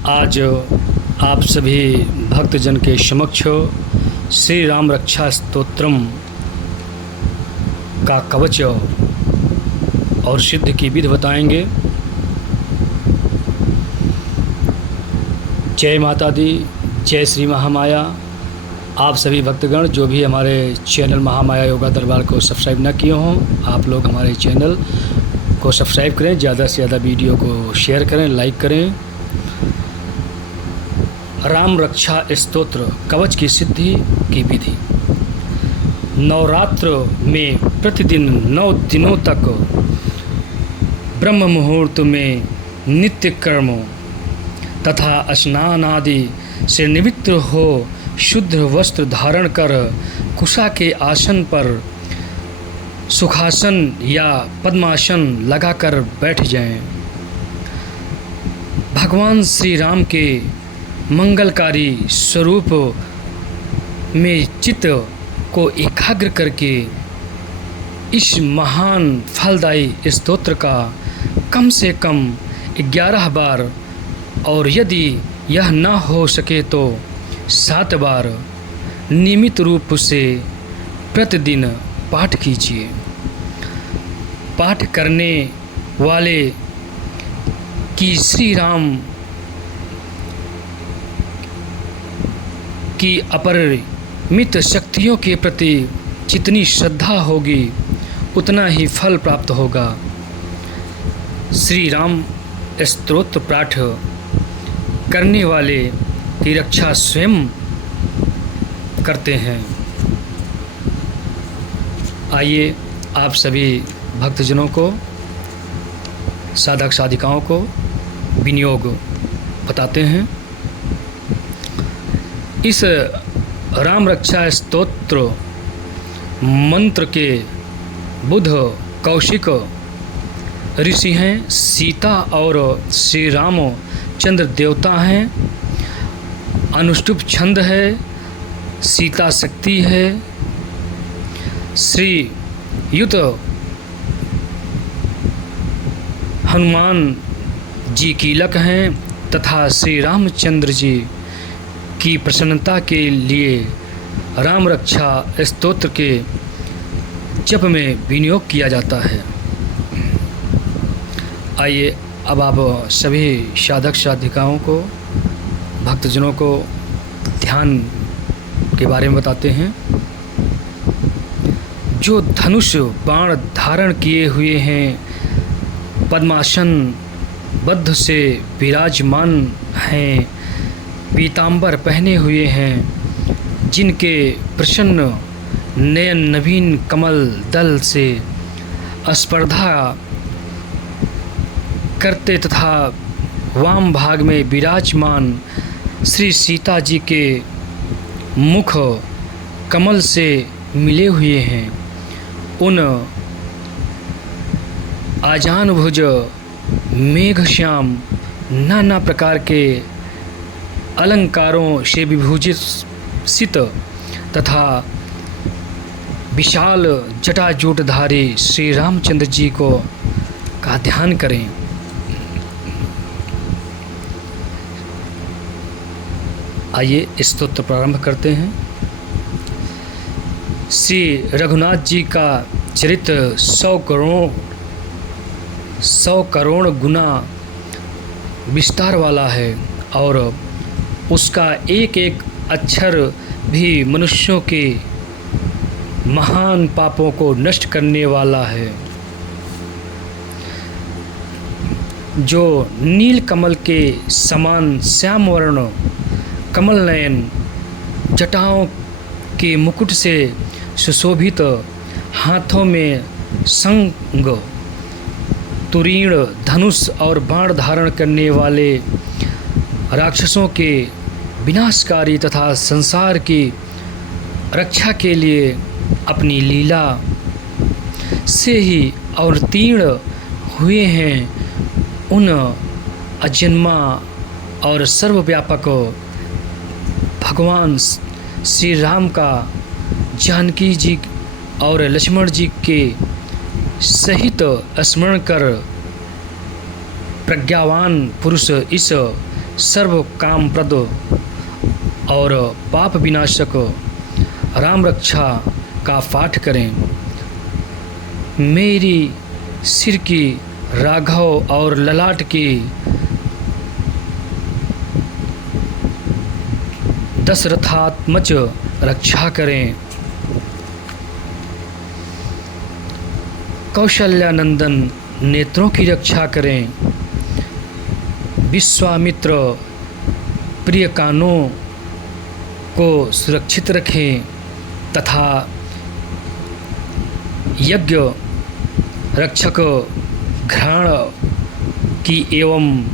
आज आप सभी भक्तजन के समक्ष श्री राम रक्षा स्तोत्रम का कवच और सिद्ध की विधि बताएंगे। जय माता दी, जय श्री महामाया। आप सभी भक्तगण जो भी हमारे चैनल महामाया योगा दरबार को सब्सक्राइब न किए हों, आप लोग हमारे चैनल को सब्सक्राइब करें, ज़्यादा से ज़्यादा वीडियो को शेयर करें, लाइक करें। राम रक्षा स्तोत्र कवच की सिद्धि की विधि। नवरात्र में प्रतिदिन 9 दिनों तक ब्रह्म मुहूर्त में नित्य कर्म तथा स्नान आदि से निवृत्त हो शुद्ध वस्त्र धारण कर कुशा के आसन पर सुखासन या पद्मासन लगाकर बैठ जाएं। भगवान श्री राम के मंगलकारी स्वरूप में चित्त को एकाग्र करके इस महान फलदायी स्तोत्र का कम से कम 11 बार और यदि यह न हो सके तो 7 बार नियमित रूप से प्रतिदिन पाठ कीजिए। पाठ करने वाले की श्री राम की अपरिमित शक्तियों के प्रति जितनी श्रद्धा होगी उतना ही फल प्राप्त होगा। श्री राम स्तोत्र पाठ करने वाले की रक्षा स्वयं करते हैं। आइए आप सभी भक्तजनों को, साधक साधिकाओं को विनियोग बताते हैं। इस राम रक्षा स्तोत्र मंत्र के बुध कौशिक ऋषि हैं, सीता और श्री राम चंद्र देवता हैं, अनुष्टुप छंद है, सीता शक्ति है, श्री युत हनुमान जी कीलक हैं तथा श्री रामचंद्र जी की प्रसन्नता के लिए राम रक्षा स्तोत्र के जप में विनियोग किया जाता है। आइए अब आप सभी साधक साधिकाओं को, भक्तजनों को ध्यान के बारे में बताते हैं। जो धनुष बाण धारण किए हुए हैं, पद्मासन बद्ध से विराजमान हैं, पीतांबर पहने हुए हैं, जिनके प्रसन्न नयन नवीन कमल दल से स्पर्धा करते तथा वाम भाग में विराजमान श्री सीता जी के मुख कमल से मिले हुए हैं, उन आजानुभुज मेघश्याम नाना प्रकार के अलंकारों से विभूषित तथा विशाल जटाजूटधारी श्री रामचंद्र जी को का ध्यान करें। आइए स्तोत्र प्रारंभ करते हैं। श्री रघुनाथ जी का चरित्र 100 करोड़ गुना विस्तार वाला है और उसका एक एक अक्षर भी मनुष्यों के महान पापों को नष्ट करने वाला है। जो नील कमल के समान श्याम वर्ण कमल नयन जटाओं के मुकुट से सुशोभित, हाथों में संग तुरीण धनुष और बाण धारण करने वाले, राक्षसों के विनाशकारी तथा संसार की रक्षा के लिए अपनी लीला से ही अवतीर्ण हुए हैं, उन अजन्मा और सर्वव्यापक भगवान श्री राम का जानकी जी और लक्ष्मण जी के सहित स्मरण कर प्रज्ञावान पुरुष इस सर्व कामप्रद और पाप विनाशक राम रक्षा का पाठ करें। मेरी सिर की, राघव और ललाट की दशरथात्मज रक्षा करें। कौशल्यानंदन नेत्रों की रक्षा करें। विश्वामित्र प्रिय कानों को सुरक्षित रखें तथा यज्ञ रक्षक घ्राण की एवं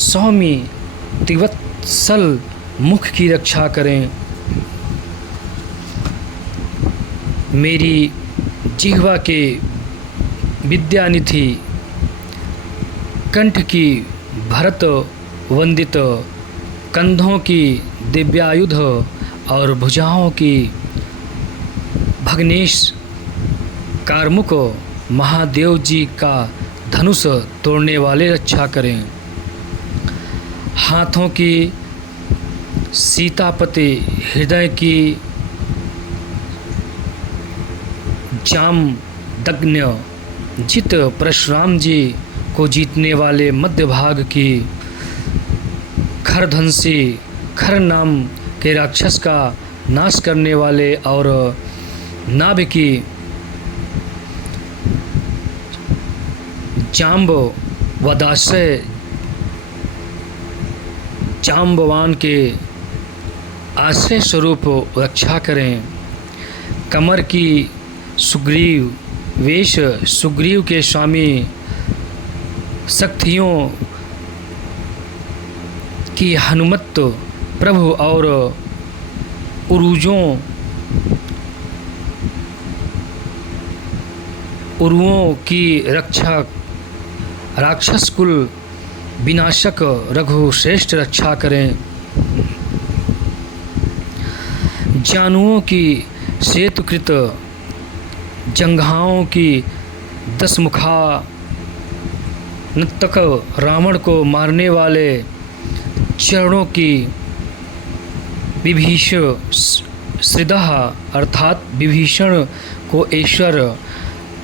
सौम्य तिवत्सल मुख की रक्षा करें। मेरी जिह्वा के विद्यानिधि, कंठ की भरत वंदित, कंधों की दिव्यायुध और भुजाओं की भग्नेश कार्मुक महादेव जी का धनुष तोड़ने वाले रक्षा करें। हाथों की सीतापति, हृदय की जामदग्न, जित परशुराम जी को जीतने वाले मध्य भाग की खरध्वंसी, खर नाम के राक्षस का नाश करने वाले और नाभ की जाम्ब वदाश्रय जाम्बवान के आश्रय स्वरूप रक्षा करें। कमर की सुग्रीव वेश, सुग्रीव के स्वामी शक्तियों की हनुमत प्रभु और उरुओं की रक्षा, राक्षस कुल विनाशक रघु श्रेष्ठ रक्षा करें। जानुओं की सेतुकृत, जंघाओं की दसमुखा नतक, रावण को मारने वाले चरणों की विभीषण श्रीदह अर्थात विभीषण को ईश्वर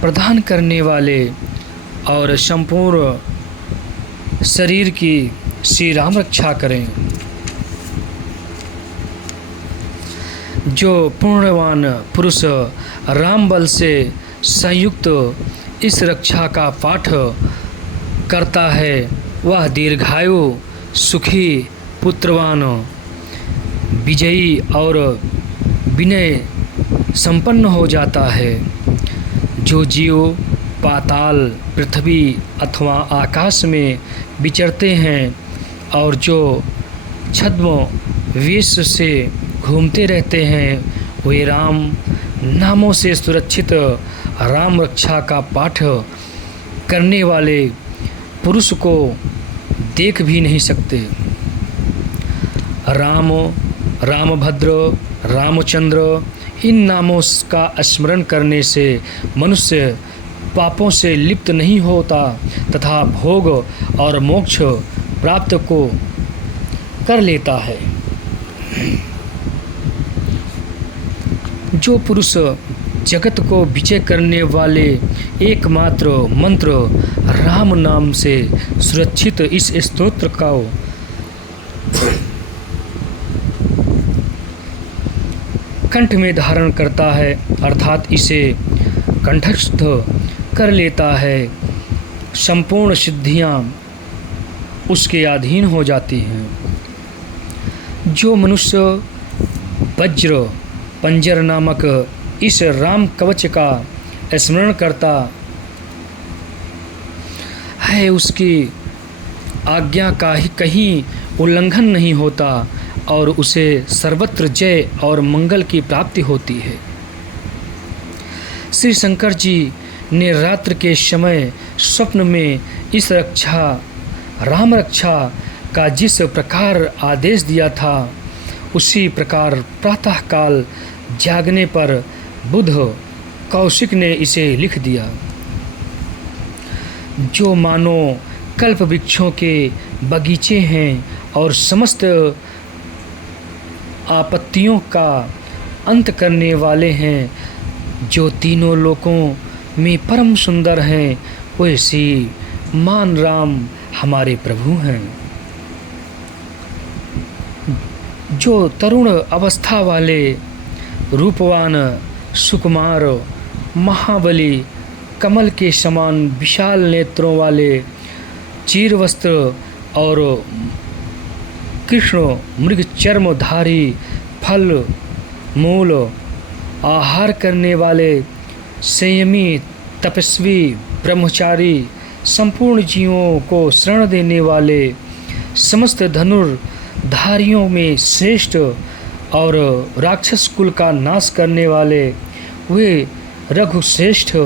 प्रदान करने वाले और संपूर्ण शरीर की श्री राम रक्षा करें। जो पूर्णवान पुरुष राम बल से संयुक्त इस रक्षा का पाठ करता है वह दीर्घायु, सुखी, पुत्रवान, विजयी और विनय संपन्न हो जाता है। जो जीव पाताल, पृथ्वी अथवा आकाश में विचरते हैं और जो छद्म वेश से घूमते रहते हैं वे राम नामों से सुरक्षित राम रक्षा का पाठ करने वाले पुरुष को देख भी नहीं सकते। राम, रामभद्र, रामचंद्र इन नामों का स्मरण करने से मनुष्य पापों से लिप्त नहीं होता तथा भोग और मोक्ष प्राप्त को कर लेता है। जो पुरुष जगत को विजय करने वाले एकमात्र मंत्र राम नाम से सुरक्षित इस स्तोत्र का कंठ में धारण करता है अर्थात इसे कंठस्थ कर लेता है, संपूर्ण सिद्धियां उसके अधीन हो जाती हैं। जो मनुष्य वज्र पंजर नामक इस राम कवच का स्मरण करता है उसकी आज्ञा का ही कहीं उल्लंघन नहीं होता और उसे सर्वत्र जय और मंगल की प्राप्ति होती है। श्री शंकर जी ने रात्र के समय स्वप्न में इस राम रक्षा का जिस प्रकार आदेश दिया था उसी प्रकार प्रातःकाल जागने पर बुध कौशिक ने इसे लिख दिया। जो मानो कल्प वृक्षों के बगीचे हैं और समस्त आपत्तियों का अंत करने वाले हैं, जो तीनों लोकों में परम सुंदर हैं, वे श्री मान राम हमारे प्रभु हैं। जो तरुण अवस्था वाले, रूपवान, सुकुमार, महाबली, कमल के समान विशाल नेत्रों वाले, चीर वस्त्र और कृष्ण मृग चर्मधारी, फल मूल आहार करने वाले, संयमी, तपस्वी, ब्रह्मचारी, संपूर्ण जीवों को शरण देने वाले, समस्त धनुर्धारियों में श्रेष्ठ और राक्षस कुल का नाश करने वाले, वे रघुश्रेष्ठ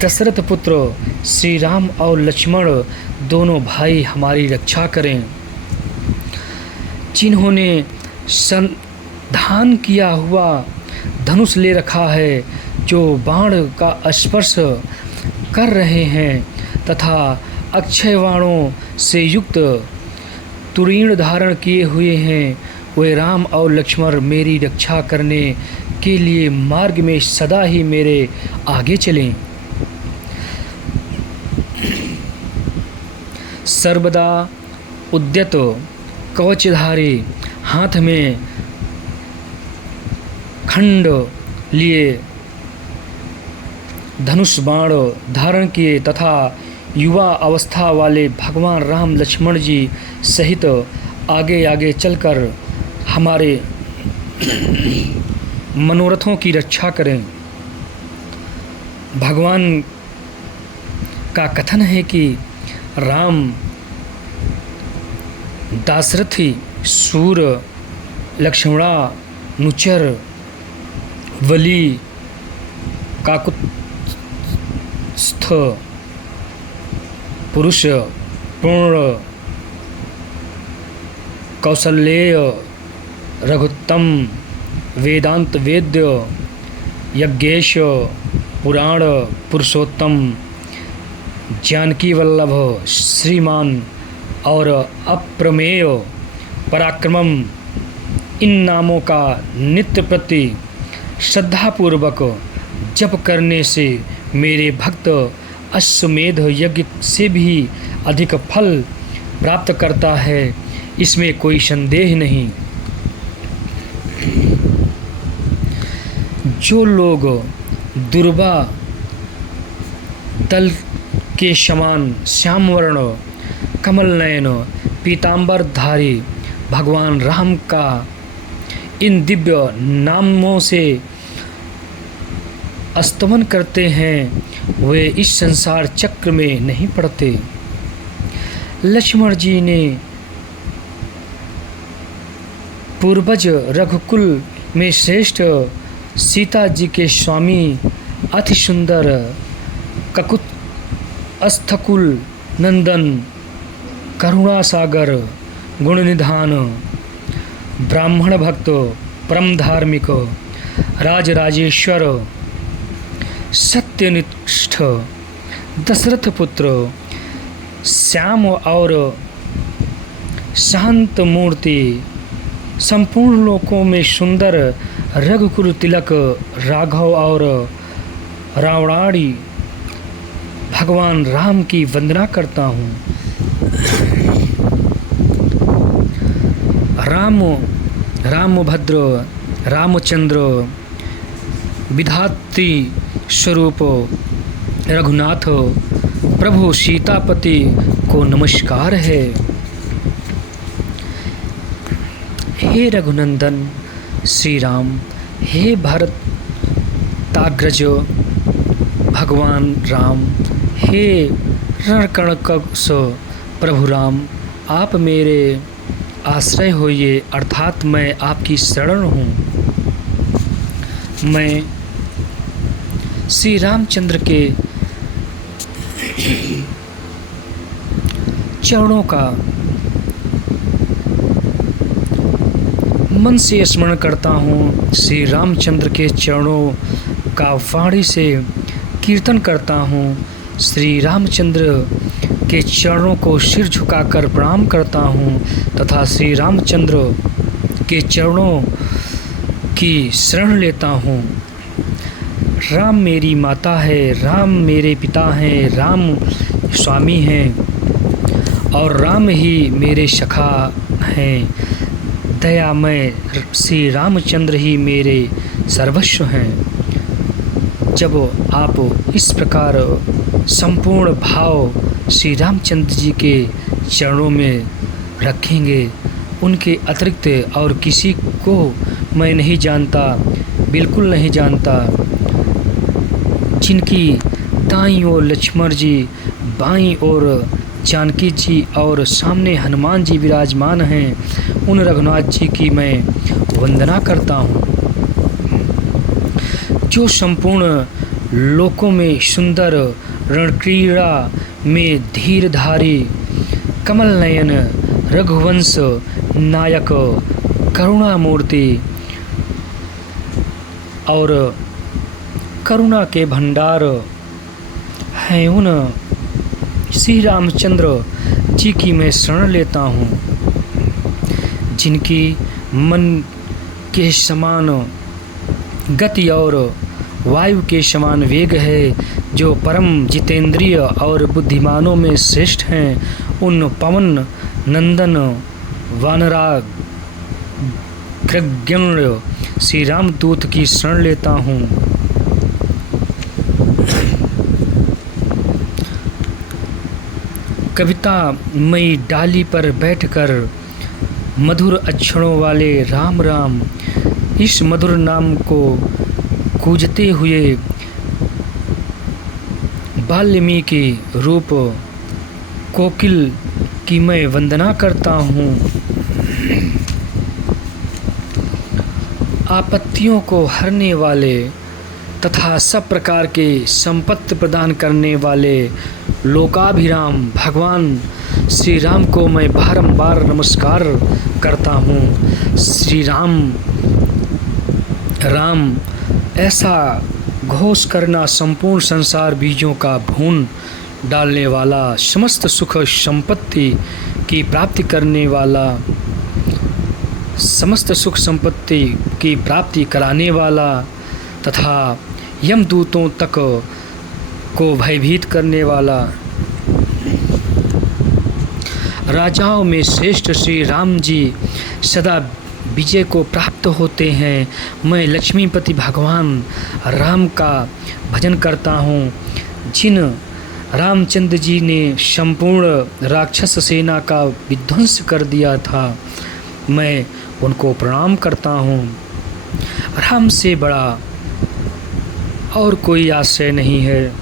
दशरथ पुत्र श्री राम और लक्ष्मण दोनों भाई हमारी रक्षा करें, जिन्होंने संधान किया हुआ धनुष ले रखा है, जो बाण का स्पर्श कर रहे हैं तथा अक्षय बाणों से युक्त तुरीण धारण किए हुए हैं, वे राम और लक्ष्मण मेरी रक्षा करने के लिए मार्ग में सदा ही मेरे आगे चलें। सर्वदा उद्यत कवचधारी, हाथ में खंड लिए धनुष बाण धारण किए तथा युवा अवस्था वाले भगवान राम लक्ष्मण जी सहित आगे आगे चलकर हमारे मनोरथों की रक्षा करें। भगवान का कथन है कि राम दाशरथी, सूर, लक्ष्मणा, नुचर, वली, काकुत्स्थ, पुरुष, पूर्ण, कौशल्येय, रघुत्तम, वेदांत वेद्य, यज्ञेश, पुराण पुरुषोत्तम, जानकी वल्लभ, श्रीमान और अप्रमेय पराक्रमम, इन नामों का नित्य प्रति श्रद्धापूर्वक जप करने से मेरे भक्त अश्वमेध यज्ञ से भी अधिक फल प्राप्त करता है, इसमें कोई संदेह नहीं। जो लोग दुर्वा तल के समान श्यामवर्ण, कमल नयन, पीतांबर धारी भगवान राम का इन दिव्य नामों से स्तमन करते हैं, वे इस संसार चक्र में नहीं पड़ते। लक्ष्मण जी ने पूर्वज रघुकुल में श्रेष्ठ सीता जी के स्वामी, अति सुंदर ककुत अस्थकुल नंदन, करुणा सागर, गुण निधान, ब्राह्मण भक्त, परम धार्मिक, राजराजेश्वर, सत्यनिष्ठ दशरथ पुत्र, श्याम और शांत मूर्ति, संपूर्ण लोकों में सुंदर रघुकुल तिलक राघव और रावणाड़ी भगवान राम की वंदना करता हूँ। रामभद्र, रामचंद्र, विधात्री स्वरूप रघुनाथ प्रभु सीतापति को नमस्कार है। हे रघुनंदन श्री राम, हे भरताग्रज भगवान राम, हे रणकणकस प्रभु राम, आप मेरे आश्रय होइए, अर्थात मैं आपकी शरण हूँ। मैं श्री रामचंद्र के चरणों का मन से स्मरण करता हूँ, श्री रामचंद्र के चरणों का वाणी से कीर्तन करता हूँ, श्री रामचंद्र के चरणों को सिर झुकाकर प्रणाम करता हूँ तथा श्री रामचंद्र के चरणों की शरण लेता हूँ। राम मेरी माता है, राम मेरे पिता हैं, राम स्वामी हैं और राम ही मेरे सखा हैं। दयामय श्री रामचंद्र ही मेरे सर्वस्व हैं। जब आप इस प्रकार संपूर्ण भाव श्री रामचंद्र जी के चरणों में रखेंगे, उनके अतिरिक्त और किसी को मैं नहीं जानता, बिल्कुल नहीं जानता। जिनकी दाईं ओर लक्ष्मण जी, बाईं ओर जानकी जी और सामने हनुमान जी विराजमान हैं, उन रघुनाथ जी की मैं वंदना करता हूँ। जो संपूर्ण लोकों में सुंदर रणक्रीड़ा में धीरधारी कमल नयन रघुवंश नायक करुणा मूर्ति और करुणा के भंडार हैं, उन श्री रामचंद्र जी की मैं शरण लेता हूँ। जिनकी मन के समान गति और वायु के समान वेग है, जो परम जितेंद्रिय और बुद्धिमानों में श्रेष्ठ हैं, उन पवन नंदन वानराग्रगण्य श्री रामदूत की शरण लेता हूँ। कविता मई डाली पर बैठकर मधुर अक्षरों वाले राम राम इस मधुर नाम को गूंजते हुए वाल्मीकि रूप कोकिल की मैं वंदना करता हूँ। आपत्तियों को हरने वाले तथा सब प्रकार के संपत्ति प्रदान करने वाले लोकाभिराम भगवान श्री राम को मैं बारंबार नमस्कार करता हूँ। श्री राम राम ऐसा घोष करना संपूर्ण संसार बीजों का भून डालने वाला, समस्त सुख संपत्ति की प्राप्ति करने वाला, समस्त सुख संपत्ति की प्राप्ति कराने वाला तथा यमदूतों तक को भयभीत करने वाला, राजाओं में श्रेष्ठ श्री राम जी सदा विजय को प्राप्त होते हैं। मैं लक्ष्मीपति भगवान राम का भजन करता हूँ। जिन रामचंद्र जी ने संपूर्ण राक्षस सेना का विध्वंस कर दिया था, मैं उनको प्रणाम करता हूँ। राम से बड़ा और कोई आश्रय नहीं है।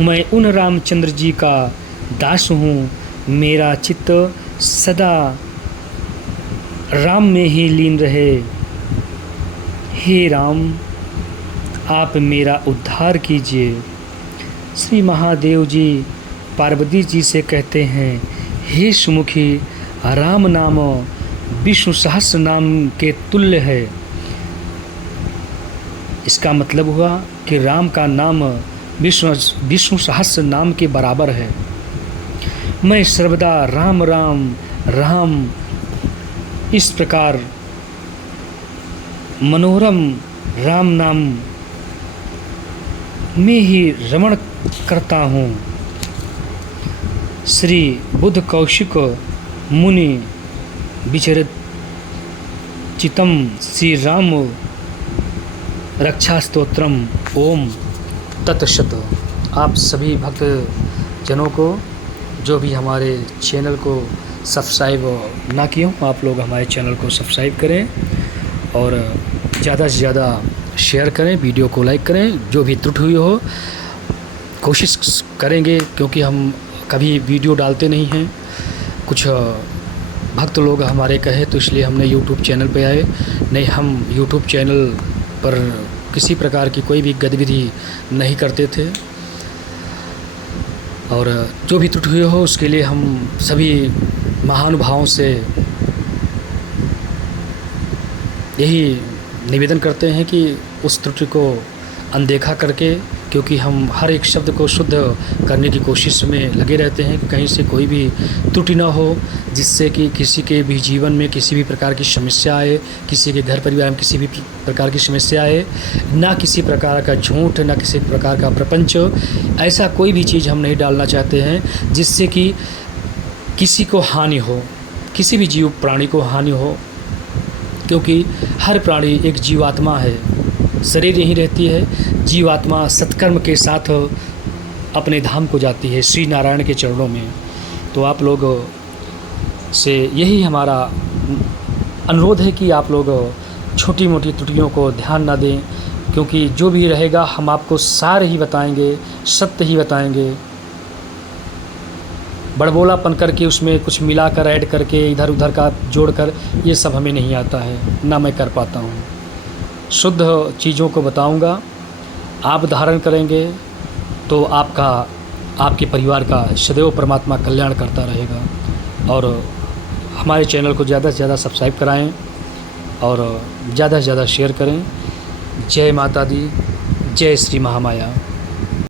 मैं उन रामचंद्र जी का दास हूँ। मेरा चित्त सदा राम में ही लीन रहे। हे राम, आप मेरा उद्धार कीजिए। श्री महादेव जी पार्वती जी से कहते हैं, हे सुमुखी, राम नाम विष्णु सहस्र नाम के तुल्य है। इसका मतलब हुआ कि राम का नाम विष्णु सहस्र नाम के बराबर है। मैं सर्वदा राम राम राम इस प्रकार मनोरम राम नाम में ही रमण करता हूँ। श्री बुद्ध कौशिक मुनि विचरित चितम श्री राम रक्षा स्तोत्रम ओम तत्सत। आप सभी भक्त जनों को, जो भी हमारे चैनल को सब्सक्राइब ना किए हों, आप लोग हमारे चैनल को सब्सक्राइब करें और ज़्यादा से ज़्यादा शेयर करें, वीडियो को लाइक करें। जो भी त्रुटि हुई हो कोशिश करेंगे, क्योंकि हम कभी वीडियो डालते नहीं हैं। कुछ भक्त लोग हमारे कहे तो इसलिए हमने यूट्यूब चैनल पे आए, नहीं हम यूट्यूब चैनल पर किसी प्रकार की कोई भी गतिविधि नहीं करते थे। और जो भी त्रुटि हुई हो उसके लिए हम सभी महानुभावों से यही निवेदन करते हैं कि उस त्रुटि को अनदेखा करके क्योंकि हम हर एक शब्द को शुद्ध करने की कोशिश में लगे रहते हैं कि कहीं से कोई भी त्रुटि ना हो, जिससे कि किसी के भी जीवन में किसी भी प्रकार की समस्या आए, किसी के घर परिवार में किसी भी प्रकार की समस्या आए, ना किसी प्रकार का झूठ, ना किसी प्रकार का प्रपंच, ऐसा कोई भी चीज़ हम नहीं डालना चाहते हैं जिससे कि किसी को हानि हो, किसी भी जीव प्राणी को हानि हो। क्योंकि हर प्राणी एक जीवात्मा है, शरीर यहीं रहती है, जीवात्मा सत्कर्म के साथ अपने धाम को जाती है, श्री नारायण के चरणों में। तो आप लोग से यही हमारा अनुरोध है कि आप लोग छोटी मोटी त्रुटियों को ध्यान ना दें, क्योंकि जो भी रहेगा हम आपको सार ही बताएंगे, सत्य ही बताएंगे। बड़बोलापन करके उसमें कुछ मिलाकर ऐड करके इधर उधर का जोड़कर, ये सब हमें नहीं आता है, ना मैं कर पाता हूँ। शुद्ध चीज़ों को बताऊँगा, आप धारण करेंगे तो आपके परिवार का सदैव परमात्मा कल्याण करता रहेगा। और हमारे चैनल को ज़्यादा से ज़्यादा सब्सक्राइब कराएं और ज़्यादा से ज़्यादा शेयर करें। जय माता दी, जय श्री महामाया।